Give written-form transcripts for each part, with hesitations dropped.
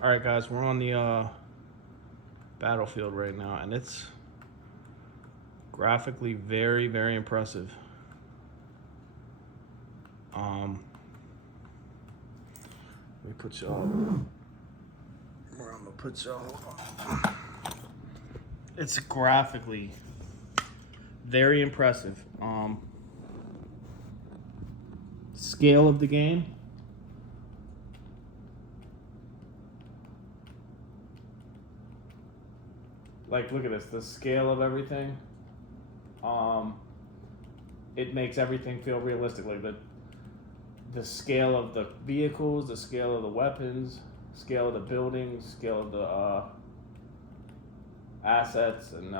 All right, guys, we're on the battlefield right now, and it's graphically very, very impressive. Let me put y'all where I'm gonna put y'all. It's graphically very impressive. Scale of the game. Like, look at this. The scale of everything. It makes everything feel realistic. Like the scale of the vehicles, the scale of the weapons, scale of the buildings, scale of the assets and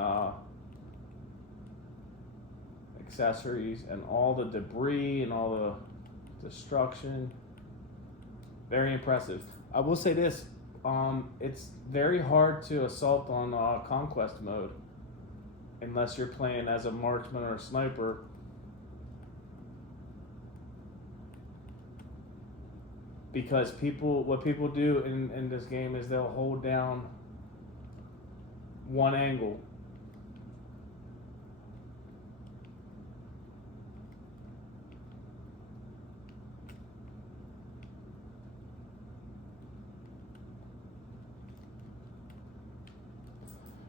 accessories, and all the debris and all the destruction. Very impressive. I will say this: it's very hard to assault on conquest mode unless you're playing as a marksman or a sniper. Because what people do in this game is they'll hold down one angle.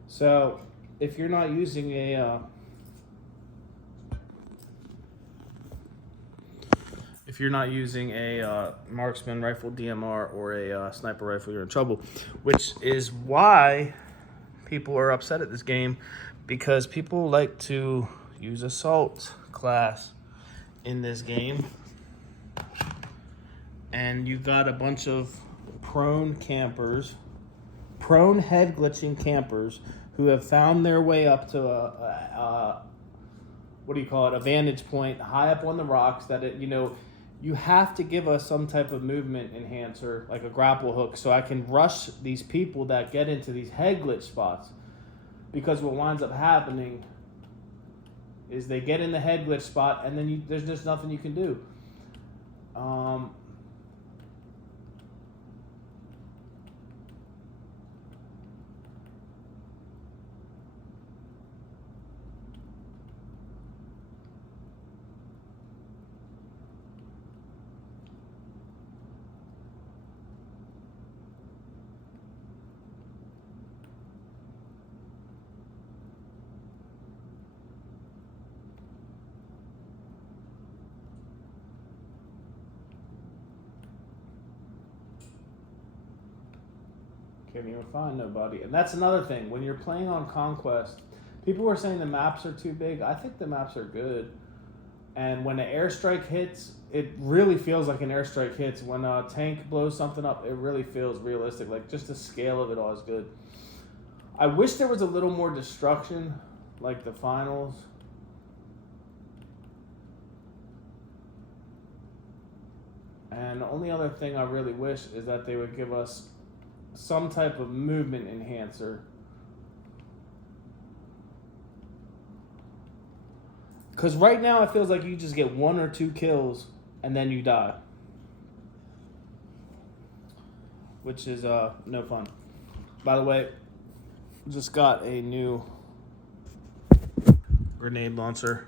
So if you're not using a marksman rifle DMR or a sniper rifle, you're in trouble. Which is why people are upset at this game, because people like to use assault class in this game, and you've got a bunch of prone head glitching campers who have found their way up to a vantage point high up on the rocks that you have to give us some type of movement enhancer, like a grapple hook, so I can rush these people that get into these head glitch spots. Because what winds up happening is they get in the head glitch spot, and then there's just nothing you can do. Can't even find nobody. And that's another thing. When you're playing on Conquest, people were saying the maps are too big. I think the maps are good. And when an airstrike hits, it really feels like an airstrike hits. When a tank blows something up, it really feels realistic. Like, just the scale of it all is good. I wish there was a little more destruction, like the finals. And the only other thing I really wish is that they would give us some type of movement enhancer. Because right now it feels like you just get 1 or 2 kills and then you die. Which is no fun. By the way, just got a new grenade launcher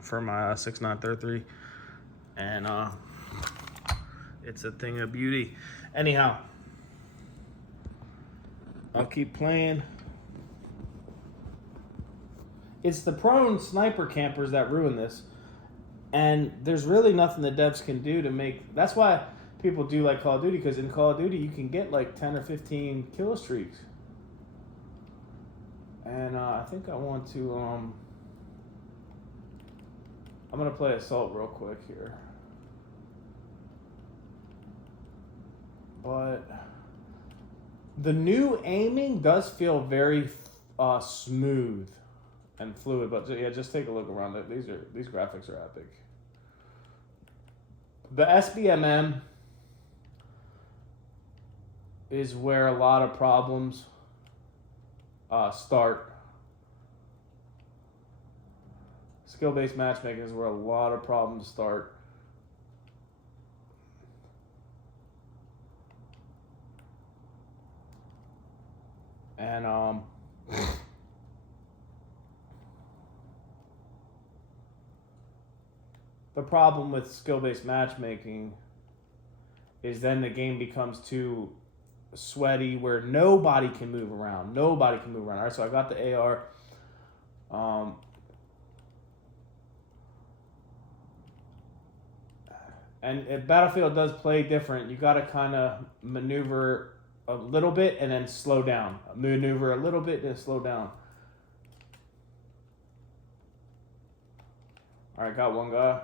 for my 6.933. And it's a thing of beauty. Anyhow, I'll keep playing. It's the prone sniper campers that ruin this. And there's really nothing the devs can do to make... That's why people do like Call of Duty, because in Call of Duty you can get like 10 or 15 kill streaks. And I think I want to... I'm going to play Assault real quick here. But the new aiming does feel very smooth and fluid. But yeah, just take a look around it. These graphics are epic. The SBMM is where a lot of problems start. Skill-based matchmaking is where a lot of problems start. And the problem with skill-based matchmaking is then the game becomes too sweaty where nobody can move around. Nobody can move around. All right, so I got the AR. And if Battlefield does play different, you got to kind of maneuver a little bit and then slow down. Maneuver a little bit and slow down. All right, got one guy.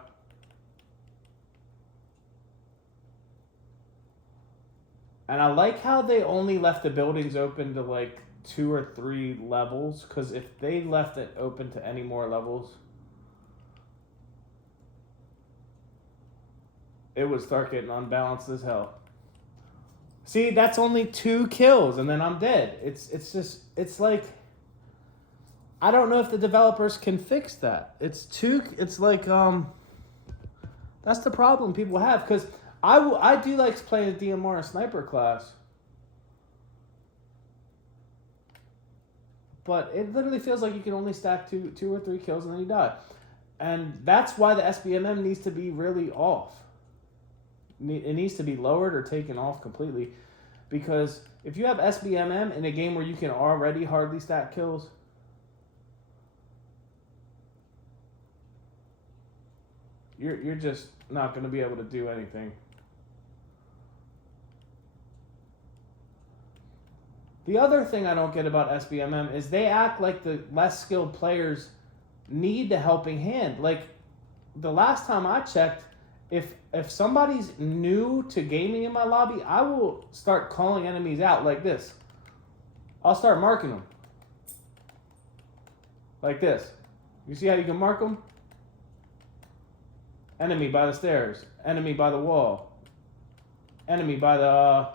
And I like how they only left the buildings open to like 2 or 3 levels, because if they left it open to any more levels, it would start getting unbalanced as hell. See, that's only 2 kills, and then I'm dead. It's like, I don't know if the developers can fix that. It's like, that's the problem people have, because I do like playing a DMR and sniper class. But it literally feels like you can only stack two or 3 kills and then you die. And that's why the SBMM needs to be really off. It needs to be lowered or taken off completely. Because if you have SBMM in a game where you can already hardly stack kills, you're just not going to be able to do anything. The other thing I don't get about SBMM is they act like the less skilled players need the helping hand. Like, the last time I checked, if somebody's new to gaming in my lobby, I will start calling enemies out like this. I'll start marking them. Like this. You see how you can mark them? Enemy by the stairs. Enemy by the wall. Enemy by the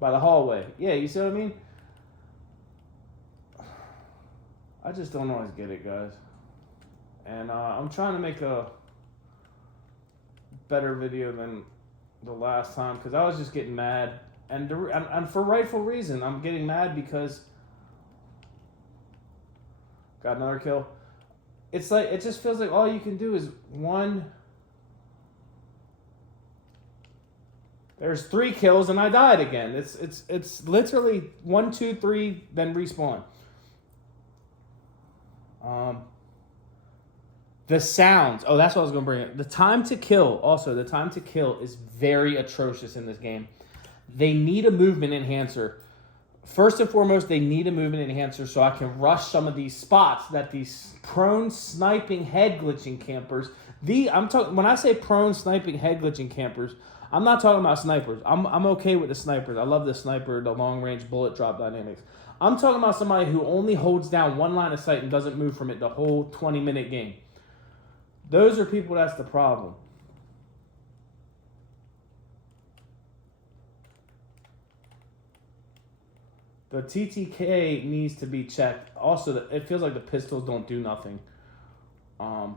hallway. Yeah, you see what I mean? I just don't always get it, guys. And I'm trying to make a better video than the last time, because I was just getting mad. And for rightful reason. I'm getting mad because... Got another kill. It's like, it just feels like all you can do is one... There's 3 kills and I died again. It's literally 1, 2, 3, then respawn. The sounds. Oh, that's what I was gonna bring up. The time to kill. Also, the time to kill is very atrocious in this game. They need a movement enhancer. First and foremost, they need a movement enhancer so I can rush some of these spots that these prone sniping head glitching campers. When I say prone sniping head glitching campers, I'm not talking about snipers. I'm okay with the snipers. I love the sniper, the long-range bullet drop dynamics. I'm talking about somebody who only holds down one line of sight and doesn't move from it the whole 20-minute game. Those are people that's the problem. The TTK needs to be checked. Also, it feels like the pistols don't do nothing. Yeah,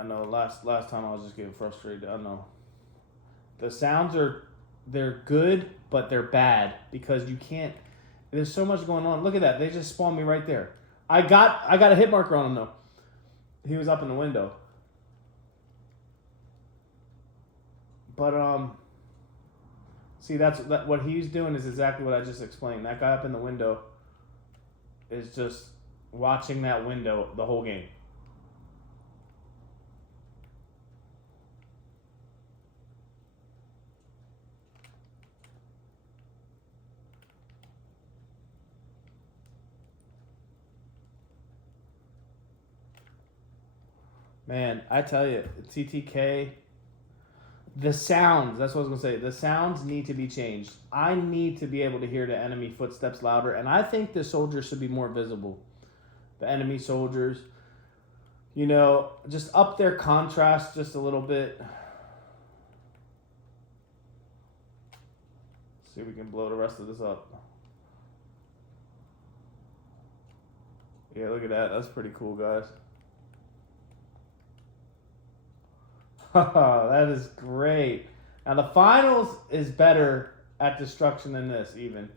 I know. Last time I was just getting frustrated. I know. The sounds they're good, but they're bad because you can't. There's so much going on. Look at that. They just spawned me right there. I got a hit marker on him though. He was up in the window. But see, what he's doing is exactly what I just explained. That guy up in the window is just watching that window the whole game. Man, I tell you, TTK, the sounds, that's what I was going to say. The sounds need to be changed. I need to be able to hear the enemy footsteps louder, and I think the soldiers should be more visible. The enemy soldiers, you know, just up their contrast just a little bit. See if we can blow the rest of this up. Yeah, look at that. That's pretty cool, guys. That is great. Now the finals is better at destruction than this even.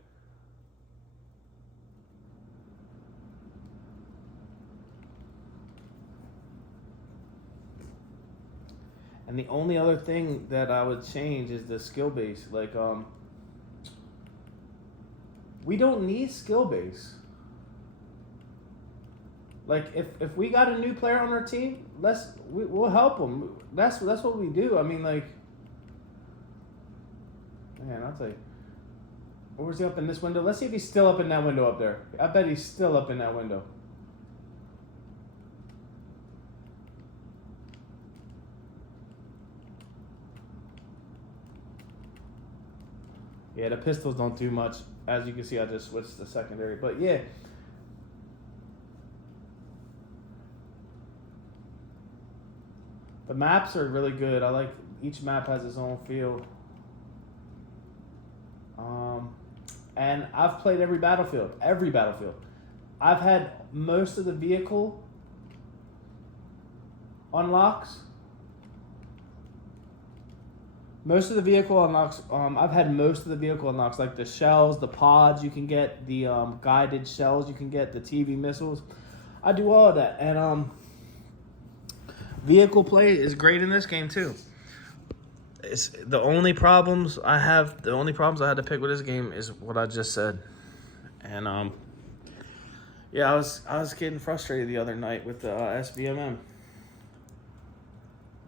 And the only other thing that I would change is the skill base. Like, we don't need skill base. Like, if we got a new player on our team, we'll help them. That's what we do. I mean, like, man, I'll tell you. Or was he up in this window? Let's see if he's still up in that window up there. I bet he's still up in that window. Yeah, the pistols don't do much. As you can see, I just switched to secondary. But yeah. The maps are really good. I like each map has its own feel. And I've played every battlefield. Every battlefield. I've had most of the vehicle unlocks. Most of the vehicle unlocks. I've had most of the vehicle unlocks, like the shells, the pods you can get, the guided shells you can get, the TV missiles. I do all of that, and vehicle play is great in this game too. It's the only problems I have. The only problems I had to pick with this game is what I just said, and yeah, I was getting frustrated the other night with the SBMM,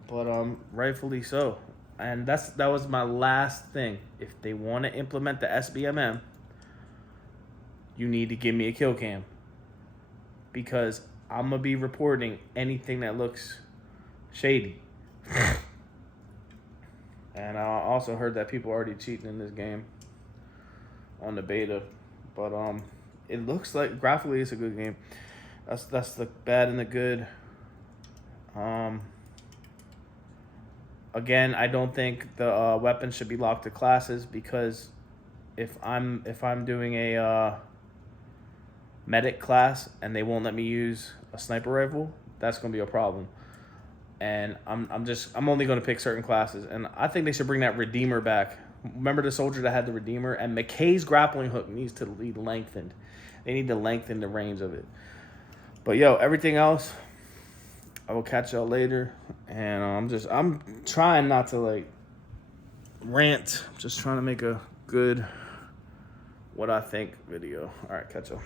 but rightfully so. And that was my last thing. If they want to implement the SBMM, you need to give me a kill cam. Because I'm going to be reporting anything that looks shady. And I also heard that people are already cheating in this game on the beta. But it looks like graphically it's a good game. That's the bad and the good. Again, I don't think the weapons should be locked to classes, because if I'm doing a medic class and they won't let me use a sniper rifle, that's gonna be a problem. And I'm only gonna pick certain classes, and I think they should bring that Redeemer back. Remember the soldier that had the Redeemer? And McKay's grappling hook needs to be lengthened. They need to lengthen the range of it. But yo, everything else, I will catch y'all later, and I'm trying not to like rant. I'm just trying to make a good what I think video. All right, catch y'all.